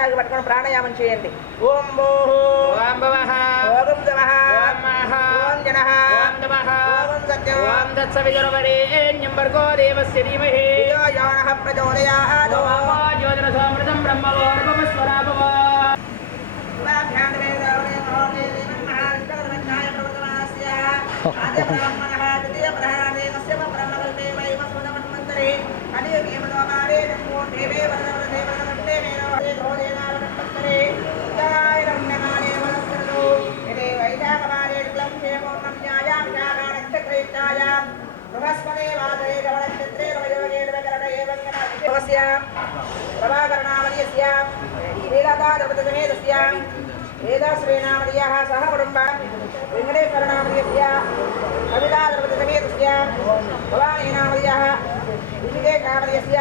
తాగి పట్టుకొని ప్రాణాయామం చేయండి. ఓం భూః ఓం భవః. ఓం జమః ఓం జనః. ఓం సత్యం. ఓం తత్సవితుర్వరేణ్యం భర్గో దేవస్య ధీమహి ధియో యో నః ప్రచోదయాత్ ఓమో జ్యోతిరసోమృతం బ్రహ్మవోర్భవస్వరాభవ ఆద్య బ్రాహ్మణः ద్వితీయ ప్రధానే బ్రహ్మకల్పే దేవే శాఖానక్షత్రైత్యాయాం బృహస్పతే వాసరే గవనక్షత్రే రవయోగే రవకరణ ఏవం గణాధిపస్య ప్రభాకరణామర్యస్య. శ్రీలతాదపతమేదస్య వేదాశ్రీనామర్యः సహ కుటుంబ. వెంకటేశ్వరనామర్యస్య. కవితాదపతమేదస్య భవానీనామర్యः విజయేనామర్యస్య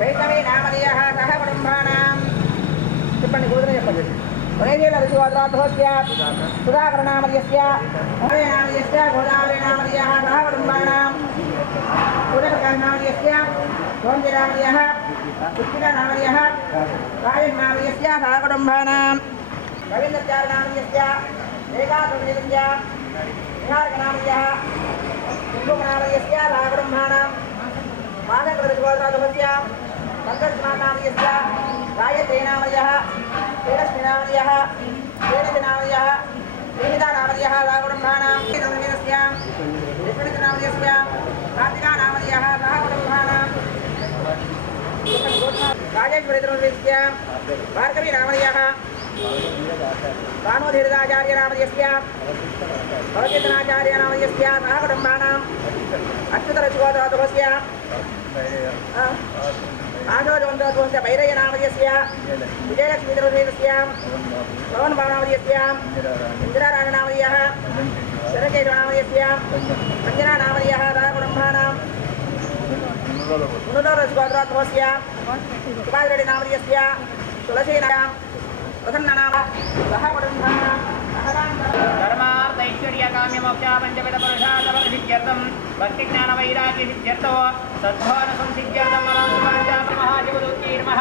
వైష్ణవీనామర్యः సహ కుటుంబానాం. చెప్పండి కూతురు చెప్పండి. वनैदेलविधिवद्राध्वस्य सुधाकरणामर्यस्य नामयस्य गोदावरीनामर्यः सहकुटुम्बाणां सूर्यप्रकाशनामर्यस्य सौन्द्यरामर्यः पुष्पिकानामर्यः राजन्नामर्यस्य सहकुटुम्बानां रवीन्द्रचारणामर्यस्य रेखासौन्दर्यस्य विहारकनामर्यः कुम्भुकनामर्यस्य सहकुटुम्बाणां पादकविधिवद्राध्वस्य सहकुटुम्बानां माधवकृतगोत्राधुमस्य सङ्कर्षणामर्यस्य गायत्रीनामर्यः श्रीलक्ष्मीनामर्यः श्रीनिधिनामर्यः श्रीनिधानामर्यः सहकुटुम्बानां नवमीनस्य विष्णुनामर्यस्य कार्तिकानामर्यः सह कुटुम्बानां राजेश्वरीधर्मस्य भार्गवीनामर्यः ఆంధ్రవంతోటువంటి భైరయ్య నామజస్య విజయలక్ష్మీ ద్రవ్యస్యాం పవన్ భావనామజస్యాం ఇందిరారాణ నామయ శరకేశ నామజస్యాం అంజనా నామయ రాబ్రహ్మాణం మునులోరస్ గోత్రోద్భవస్య కుమారెడ్డి ధర్మా జ్ఞాన వైరాగ్య సిద్ధ్యర్థో సద్భాన సంసిద్ధ్యర్థం నమః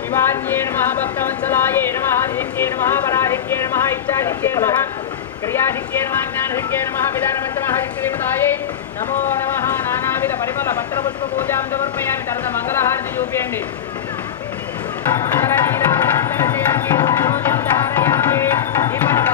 శివాన్యే నమః భక్తవత్సలాయే నమః దిత్యే నమః పరాహిత్యే నమః ఇచ్ఛాదిత్యే నమః క్రియాధిక్యే నమః జ్ఞానధిక్యే నమః విధానమంతమహాశక్తిదేవతాయే నమో నమః నానావిధ పరిమళ పత్ర పుష్ప పూజాం సమర్పయామి తర్వాత మంగళహారతి చూపియండి అగరవత్తులు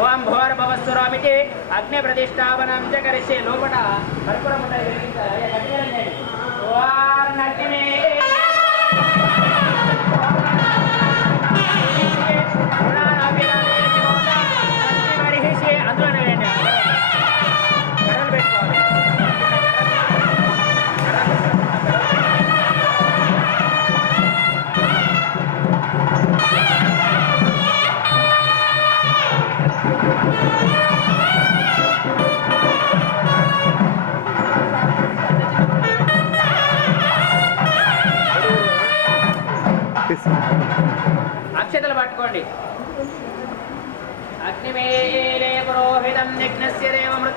ఓం భోర్ భవస్వరామితి అగ్ని ప్రతిష్టాపనం చ కరిష్యే లోపట కర్పూరం ఉంటుంది. ఓం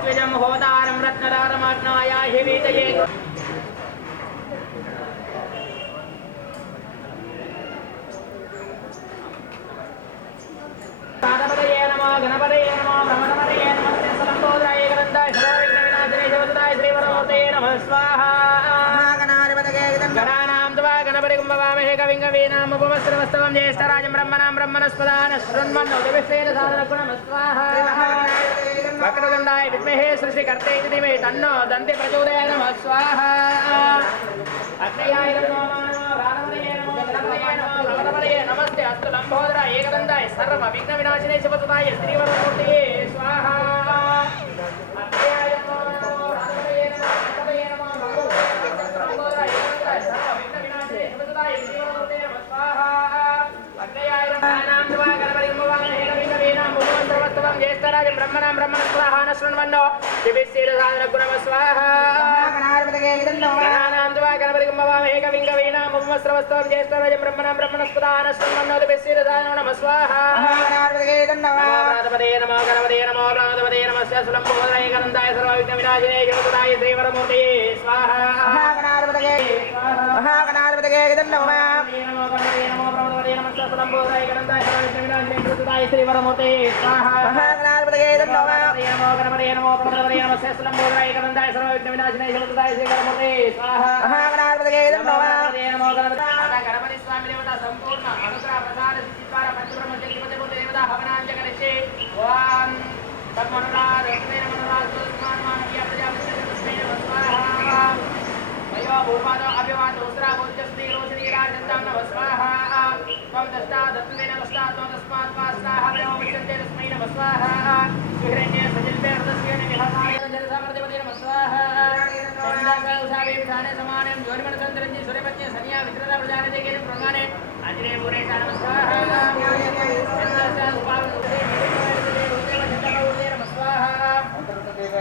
త్వజం హోదారం రత్నదారమాజ్ఞాయా హివీతయే సాధపదయే నమ గణపదయే నమ భ్రమణపదయే నమస్తే సలంబోధరాయ గ్రంథాయ సదావిఘ్నవినాశనే శివసుదాయ శ్రీవరమూర్తయే నమ స్వాహ. గణానాం త్వా గణపతి కుంభవామహే కవింగవీనాం ఉపవస్త్రవస్తవం జ్యేష్ఠరాజం బ్రహ్మణాం బ్రహ్మణస్పదాన శృణ్వన్నో సాధన గుణమస్వాహ వక్రతుండాయ విద్మహే సృష్టికర్తే ఇతి ధీమహి తన్నో దంతి ప్రచోదయాయ నమః. స్వాహా. అగ్నయాయ నమస్తే. అస్తు లంబోదర ఏకదండాయ సర్వ విఘ్న వినాశినే శివసుదాయ శ్రీవరమూర్తియే స్వాహా అగ్నయాయ నమో నమో ప్రాణపదయే నమో గణపతయే నమో లంబోదర ఏకదండాయ సర్వ విఘ్న వినాశినే శివసుదాయ శ్రీవరమూర్తియే నమః స్వాహా అగ్నయాయ నమో నమో గణపతిం భవామహే కవిం కవీనాం ఉపమస్రవస్తవం జ్యేష్ఠరాజం బ్రహ్మణాం బ్రహ్మణస్వాహా నశృణ్వన్నో దివిశ్రీల సాధనగుణమ స్వాహా. మహాగణాధిపతయే ఇదం గణానాంద్వా కవిం కవీనాం ఉపమస్రవస్తవం జ్యేష్ఠరాజం బ్రహ్మణాం బ్రహ్మణస్పదాన నమ స్వాహా. మహాగణాధిపతయే నమో గణపదే నమో ప్రాతపదే నమస్య సులంబోదరాయ గణందాయ సర్వవిఘ్న వినాశినే జగతుదాయ శ్రీవరమూర్తియే స్వాహా మహాగణాధిపతయే మహాగణాధిపతయే నమో గణపదే నమో ప్రాతపదే నమస్య సులంబోదరాయ గణందాయ సర్వవిఘ్న వినాశినే జగతుదాయ శ్రీవరమూర్తియే స్వాహా మహాగణాధిపతయే ఇదం నమో గణపదే నమో ప్రాతపదే నమస్య సులంబోదరాయ సర్వవిఘ్న వినాశినే మహాగణాధిపతయే ఇదం గణపతి స్వామి దేవత సంపూర్ణ అనుగ్రహ ప్రసాద సిద్ధి ద్వారా పంచబ్రహ్మ జగపతి బుద్ధ దేవత హవనాంజ గణేశే ఓం తన్మనురాధ హృదయ మనురాధ సుస్మాన్ మానవీయ ప్రజాపతి తస్మై నమః స్వాహా మయో భూపాద అభివాద ఉస్రా భోజస్తి రోషిణీ రాజంతాం నమః స్వాహా త్వం దష్టా దత్తేన దష్టా త్వం తస్మాత్ పాస్నాహ మయో విశంతే తస్మై నమః స్వాహా సుహిరణ్య సజిల్పే प्रजावे विधाने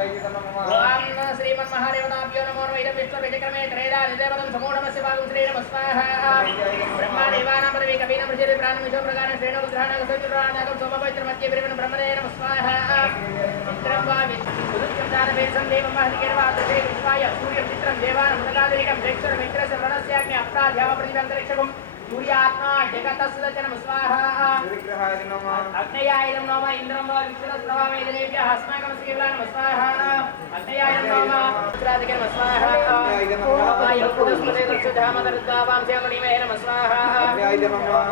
ओम श्रीमन्महादेवताभ्यो नमो नमः इदं विश्वविक्रमे त्रेधा निदेवतं समूढमस्य भागं श्रीरमः स्वाहा ब्रह्मा देवानां पदवी कवीनां ऋषिः प्राणं विशो प्रकारेण श्रेणो ग्रहणागं सवितुराणागं सोमपवित्र मध्ये विरमण ब्रह्मणे नमः स्वाहा मित्रं वा विष्णुरुद्रं दानवेशं देवं महदिकेर्वा तथे विश्वाय सूर्यं मित्रं देवानं मुदगादरिकं प्रेक्षरमित्रस्य व्रणस्याग्नि अप्राध्यावप्रतिभन्तरिक्षकम् సూర్యాత్మా జగతస్సు నమః స్వాహా. అగ్నయాయుధం నోమ ఇంద్రం వా విష్ణురస్రవామేదనేభ్య అస్మాకం శ్రీవలా నమ స్వాహా. అగ్నయాయుధం నోమ ఉత్తరాధిక నమ. స్వాహా. ఆయుధస్పదే దక్షధామదరుద్ధావాం సేమనీమే నమ స్వాహా.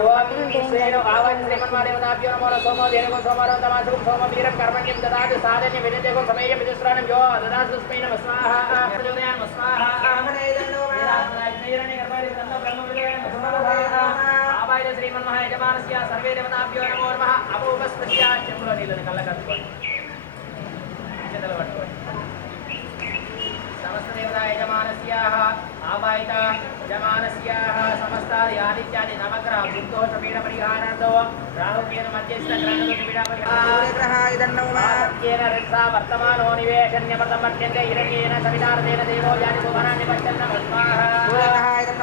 ఓం శ్రేణు ఆవాజ శ్రీమన్మాదేవతాభ్యో నమో సోమో ధేనుకో సోమరం తమాసుకం సోమ వీరం కర్మణ్యం దదాతు సాధన్య వినిదేకం సమయం విదుస్రాణం యో దదాతు తస్మై నమ స్వాహా ప్రచోదయాన్ నమ స్వాహా శ్రీమన్మహ యజమానస్య సర్వే దేవతాభ్యో నమో నమః అపోపస్పశ్య చెంబులో నీళ్ళని కళ్ళ కట్టుకోండి చేతులు పట్టుకోండి సమస్త దేవతా యజమానస్యాః ఆవాయిత యజమానస్యాః సమస్తాది ఆదిత్యాది నవగ్రహ దుర్దోష పీడ పరిహారార్థో రాహుకేన మధ్యస్థ గ్రహదోష పీడ పరిహారార్థేన రక్షా వర్తమానో నివేశన్యమృతం వర్త్యంతే హిరణ్యేన సవితార్థేన దేవో యాని భువనాన్ని పశ్యన్న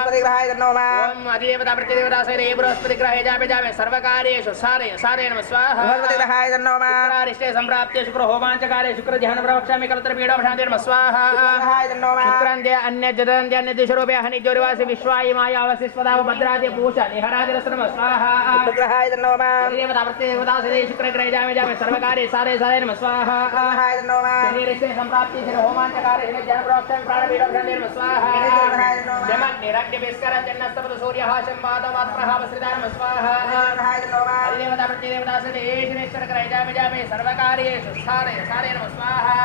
बृहस्पतिग्रहाय तन्नोमा ओम अधिदेवताप्रति देवतासैरे बृहस्पतिग्रहे जापे जापे सर्वकार्येषु सारे सारे नमः स्वाहा। बृहस्पतिग्रहाय तन्नोमा शुक्रारिष्टे सम्प्राप्ते शुक्र होमांचकारे शुक्र ध्यान प्रवक्षामि कलत्र पीडो भ्रान्ते नमः स्वाहा। शुक्रान्ते अन्य जदन्ते अन्य दिशरूपे हनि ज्योतिवासि विश्वाय माया वसिस्वदा भद्रादि पूषा निहरादि रसनम स्वाहा। शुक्रहाय तन्नोमा अधिदेवताप्रति देवतासैरे शुक्रग्रहे जापे जापे सर्वकार्ये सारे सारे नमः स्वाहा। शुक्रहाय तन्नोमा शरीरस्य सम्प्राप्ते शुक्र होमांचकारे शुक्र ध्यान प्रवक्षामि प्राणपीडो भ्रान्ते नमः स्वाहा। षडाढ्यभिस्करः चन्नस्तपद सूर्यः शम्पादमात्रहावश्रिदानमस्वाहा देवता प्रत्यदेवता सदेशनेश्वरकरैजामिजामे सर्वकार्येषु सारे सारे नमस्वाहा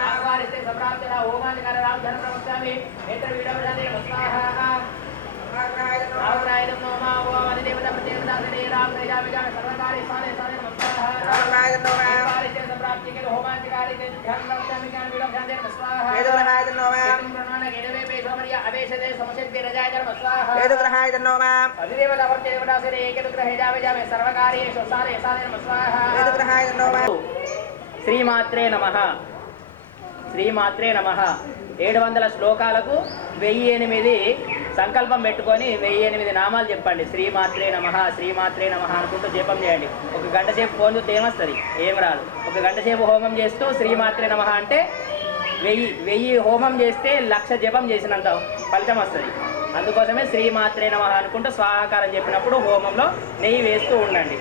नागवारिस्ते सम्प्राप्तिः होमादिकर रामधर्म नमस्यामि नेत्र वीडवजने नमस्वाहा रामरायनं नोमा ओमादिदेवता प्रत्यदेवता सदे रामधैजामिजामे सर्वकार्ये सारे सारे नमस्वाहा नागवारिस्ते सम्प्राप्तिः होमादिकारिते ध्यानं नमस्यामि ज्ञानवीडवजने नमस्वाहा తన్నోమ తన్నోమ శ్రీమాత్రే నమ శ్రీమాత్రే నమ ఏడు వందల శ్లోకాలకు వెయ్యి ఎనిమిది సంకల్పం పెట్టుకొని వెయ్యి ఎనిమిది నామాలు చెప్పండి. శ్రీమాత్రే నమ శ్రీమాత్రే నమ అనుకుంటూ జపం చేయండి. ఒక గంట సేపు ఫోన్ చూస్తే ఏమొస్తుంది? ఏం రాదు. ఒక గంట సేపు హోమం చేస్తూ శ్రీమాత్రే నమ అంటే వెయ్యి వెయ్యి హోమం చేస్తే లక్ష జపం చేసినంత ఫలితం వస్తుంది. అందుకోసమే శ్రీమాత్రే నమ అనుకుంటూ స్వాహాకారం చెప్పినప్పుడు హోమంలో నెయ్యి వేస్తూ ఉండండి.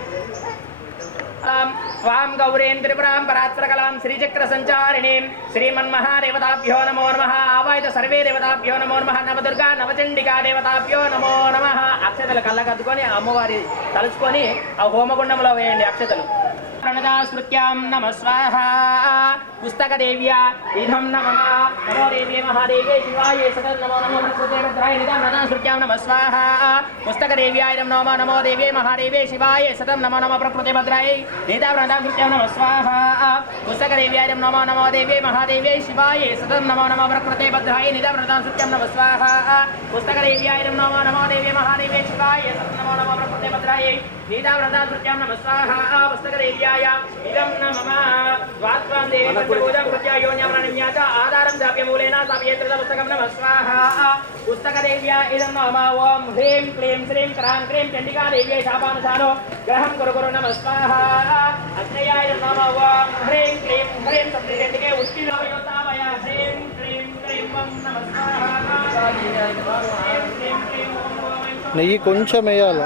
స్వాం గౌరేంద్రిపురాం పరాత్రకలాం శ్రీచక్ర సంచారిణీం శ్రీమన్మహాదేవతాభ్యో నమో నమ ఆవాయిత సర్వే దేవతాభ్యో నమో నమ నవదుర్గా నవచండికా దేవతాభ్యో నమో నమ అక్షతలు కళ్ళకద్దుకొని అమ్మవారి తలుచుకొని ఆ హోమగుండంలో వేయండి అక్షతలు. ప్రణదాశ్రుత్యాం నమ స్వాహ పుస్తకదేవ్యా ఇదం నమ నమో దేవ్యే మహాదేవ్యే శివాయ సదం నమో నమో ప్రకృతే భద్రాయ నిదాం ప్రణదాశ్రుత్యాం నమ స్వాహ పుస్తకదేవ్యా ఇదం నమో నమో దేవ్యే మహాదేవ్యే శివాయ సదం నమో నమ ప్రకృతే భద్రాయ నిదాం ప్రణదాశ్రుత్యాం నమ స్వాహ పుస్తకదేవ్యా ఇదం నమో నమో దేవ్యే మహాదేవ్యే శివాయ సదం నమో నమ ప్రకృతే భద్రాయ నిదాం ప్రణదాశ్రుత్యాం నమ స్వాహ పుస్తకదేవ్యా ఇదం నమో నమో దేవ్యే మహాదేవ్యే శివాయ సదం నమో నమ ప్రకృతే భద్రాయ నీతా నమ స్వాహ పుస్తకదేవ్యాయ ఇదం నమః ద్వాత్వాం దేవి పంచభూతం కృత్యా యోన్యామరణ్యాచ ఆధారం చాప్య మూలేన సాప్యేత్రద పుస్తకం నమ స్వాహ పుస్తకదేవ్యా ఇదం నమ ఓం హ్రీం క్లీం శ్రీం క్రాం క్రీం చండికా దేవ్యై శాపానుసారో గ్రహం కురు కురు నమ స్వాహ అగ్నయాయ నమ ఓం హ్రీం క్లీం హ్రీం సప్తచండికే ఉత్తిలోయోతావయ హ్రీం క్లీం హ్రీం క్లీం క్లీం నెయ్యి కొంచెం వేయాలి?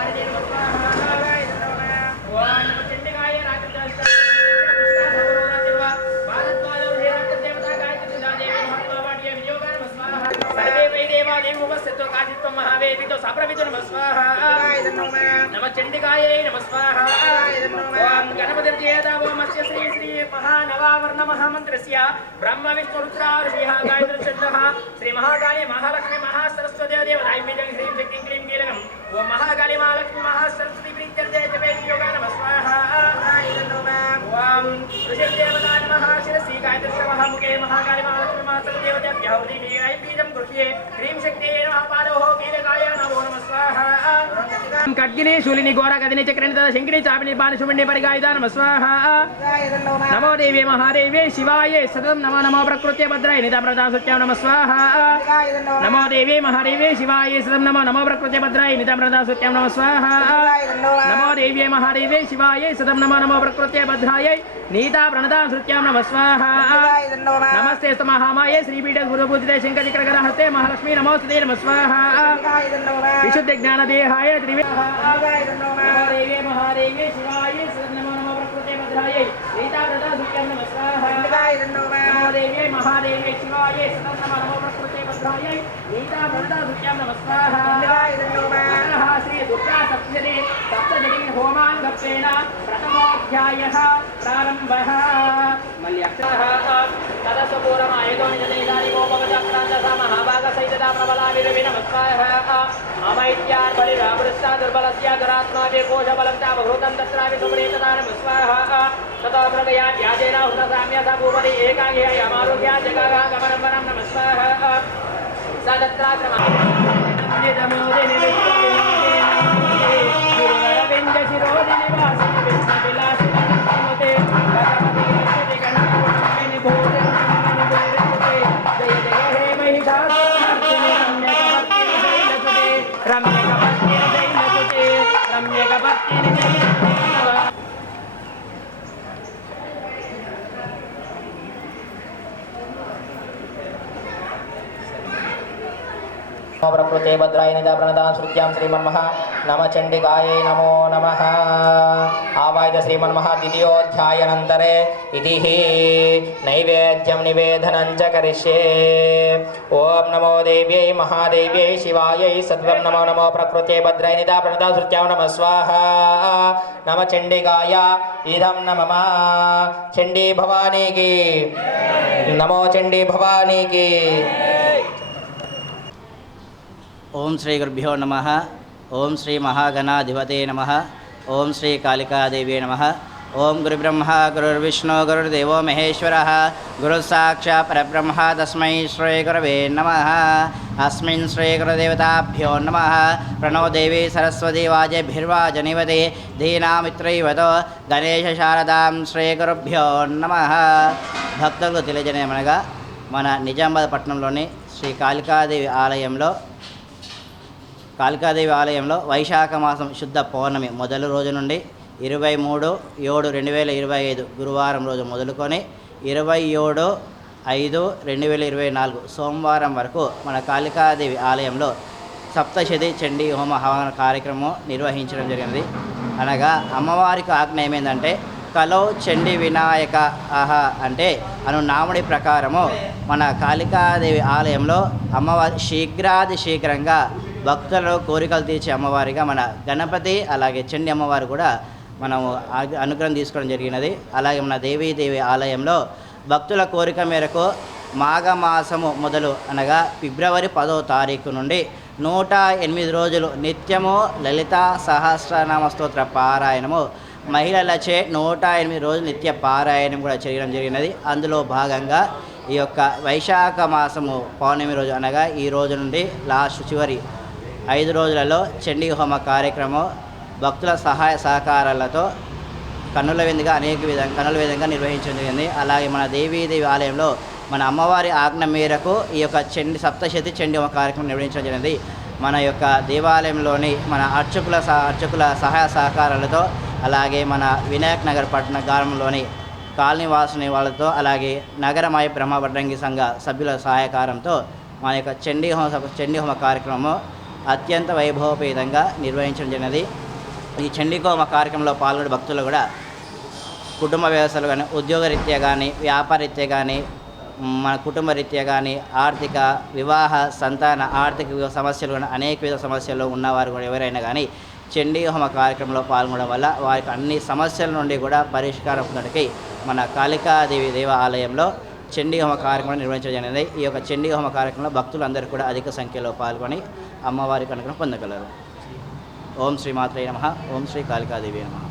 బ్రహ్మ విష్ణు రుద్రారు ఋషిః గాయత్రి చంద్రః శ్రీ మహాకాళి మహాలక్ష్మి మహాసరస్వతి దేవతాయ మీదం హ్రీం శక్తిం క్లీం కీలకం ఓం మహాకాళి మహాలక్ష్మి మహాసరస్వతి ప్రీత్యర్థే జపే యోగా నమ స్వాహ. ఓం ఋషిర్దేవతా నమః శిరసి గాయత్రి మహాముఖే మహాకాళి మహాలక్ష్మి మహాసరస్వతి దేవతాభ్యः హృదయ ఐం బీజం గృహ్యే హ్రీం శక్తియే నమః పాదోః కీలకాయ నమో ఖడ్గిని శూలిని ఘోర గదిని చక్రని తద శంకిని చాపిని బాని శుభ్ని పరిగాయుధ నమ స్వాహ నమో దేవి మహాదేవే శివాయ సదం నమో నమో ప్రకృతి భద్రాయ నిత ప్రజా సత్యం నమ స్వాహ నమో దేవి మహాదేవే శివాయ సతం నమో నమో ప్రకృతి భద్రాయ నిత ప్రజా సత్యం నమ స్వాహ నమో దేవి మహాదేవే శివాయ సతం నమో నమో ప్రకృతి భద్రాయ నీతా ప్రణదా సృత్యాం నమ స్వాహ నమస్తే మహామాయ శ్రీపీఠ గురుభూతిదే శంకర చక్ర గద హస్తే మహాలక్ష్మీ నమోస్తుతే నమ స్వాహ విశుద్ధ జ్ఞాన దేహాయ త్రివే మహాదేవే మహాదేవే శివాయ సదం నమో నమో ప్రకృతే భద్రాయ నీతా ప్రదా సృత్యాం నమ స్వాహ మహాదేవ్యై మహాదేవ్యై శివాయై సదం నమ నమో ప్రకృతే భద్రాయ నీతా భరదా సత్యం నమ స్వాహ నమః ప్రారంభ. మళ్ళీ అక్షర. తదస్సు పూర్వం ఆయుధో నిజనైదానిమోపగతాక్రాంత మహాభాగ సైతదా ప్రబలా విరవి నమస్కార. అమైత్యార్ బలి రామృష్ట దుర్బలస్య దురాత్మా వికోశ బలం తావహృతం తత్రావి సుమరేతదా నమస్కార తతో ప్రగయా వ్యాజేన హృతసామ్య స భూపతి ఏకాగ్య అమారుహ్య జగాగా మా ప్రకృతే భద్రాయ నిద ప్రణదాం శృత్యాం శ్రీమన్మః నమ చండికాయై నమో నమః ఆవాయిత శ్రీమన్మః ద్వితీయోధ్యాయనంతరే ఇది నైవేద్యం నివేదనం చ కరిష్యే ఓం నమో దేవ్యై మహాదేవ్యై శివాయై సద్వం నమో నమో ప్రకృతే భద్రాయ నిద ప్రణదాం శృత్యాం నమ స్వాహ నమ చండికాయ ఇదం నమమ చండీ భవానీకి నమో చండీ భవానీకి ఓం శ్రీ గురుభ్యో నమ. ఓం శ్రీ మహాగణాధిపతే నమ. ఓం శ్రీ కాళికాదేవి నమ. ఓం గురుబ్రహ్మ గురుర్విష్ణు గురుర్దేవో మహేశ్వర. గురుసాక్షా పరబ్రహ్మ తస్మై శ్రీ గురవే నమ. అస్మిన్ శ్రీ గురుదేవతాభ్యో నమ. ప్రణో దేవి సరస్వతి వాజభిర్వాజనివతి. దీనామిత్రైవతో గణేశ శారదాం శ్రీ గురుభ్యో నమ. భక్తులకు తెలియజేయమనగా మన నిజామాబాద్ పట్టణంలోని శ్రీ కాళికాదేవి ఆలయంలో కాళికాదేవి ఆలయంలో వైశాఖ మాసం శుద్ధ పౌర్ణమి మొదలు రోజు నుండి ఇరవై మూడు ఏడు రెండు వేల ఇరవై ఐదు గురువారం రోజు మొదలుకొని ఇరవై ఏడు ఐదు రెండు వేల ఇరవై నాలుగు సోమవారం వరకు మన కాళికాదేవి ఆలయంలో సప్తశతి చండీ హోమ హవన కార్యక్రమం నిర్వహించడం జరిగింది. అనగా అమ్మవారికి ఆజ్ఞ ఏమైందంటే కలో చండీ వినాయక ఆహ అంటే అను నాముడి ప్రకారము మన కాళికాదేవి ఆలయంలో అమ్మవారి శీఘ్రాది శీఘ్రంగా భక్తుల కోరికలు తీర్చే అమ్మవారిగా మన గణపతి అలాగే చండి అమ్మవారు కూడా మనము అనుగ్రహం తీసుకోవడం జరిగినది. అలాగే మన దేవీదేవి ఆలయంలో భక్తుల కోరిక మేరకు మాఘమాసము మొదలు అనగా ఫిబ్రవరి పదో తారీఖు నుండి నూట ఎనిమిది రోజులు నిత్యము లలిత సహస్రనామ స్తోత్ర పారాయణము మహిళలచే నూట ఎనిమిది రోజులు నిత్య పారాయణం కూడా చేయడం జరిగినది. అందులో భాగంగా ఈ యొక్క వైశాఖ మాసము పౌర్ణమి రోజు అనగా ఈ రోజు నుండి లాస్ట్ చివరి ఐదు రోజులలో చండీ హోమ కార్యక్రమం భక్తుల సహాయ సహకారాలతో కన్నుల విందుగా అనేక విధంగా కన్నుల విధంగా నిర్వహించడం జరిగింది అలాగే మన దేవీదేవి ఆలయంలో మన అమ్మవారి ఆజ్ఞ మేరకు ఈ యొక్క చండి సప్తశతి చండి హోమ కార్యక్రమం నిర్వహించడం జరిగింది. మన యొక్క దేవాలయంలోని మన అర్చకుల సహ అర్చకుల సహాయ సహకారాలతో అలాగే మన వినాయక్ నగర్ పట్టణ గ్రామంలోని కాలనీ వాసుని వాళ్ళతో అలాగే నగరమాయ బ్రహ్మభద్రంగి సంఘ సభ్యుల సహాయకారంతో మన యొక్క చండీ హోమ చండీ హోమ కార్యక్రమం అత్యంత వైభవపేతంగా నిర్వహించడం జరిగినది. ఈ చండీహోమ కార్యక్రమంలో పాల్గొనే భక్తులు కూడా కుటుంబ వ్యవస్థలు కానీ ఉద్యోగరీత్యా కానీ వ్యాపారరీత్యా కానీ మన కుటుంబ రీత్యా కానీ ఆర్థిక వివాహ సంతాన ఆర్థిక సమస్యలు కానీ అనేక విధ సమస్యలు ఉన్నవారు కూడా ఎవరైనా కానీ చండీ హోమ కార్యక్రమంలో పాల్గొనడం వల్ల వారికి అన్ని సమస్యల నుండి కూడా పరిష్కారం పొందడానికి మన కాళికాదేవి దేవాలయంలో చండీ హోమ కార్యక్రమం నిర్వహించడం జరిగింది. ఈ యొక్క చండీ హోమ కార్యక్రమంలో భక్తులందరూ కూడా అధిక సంఖ్యలో పాల్గొని అమ్మవారికి అనుగ్రహం పొందగలరు. ఓం శ్రీ మాత్రే నమ. ఓం శ్రీ కాళికాదేవి నమ.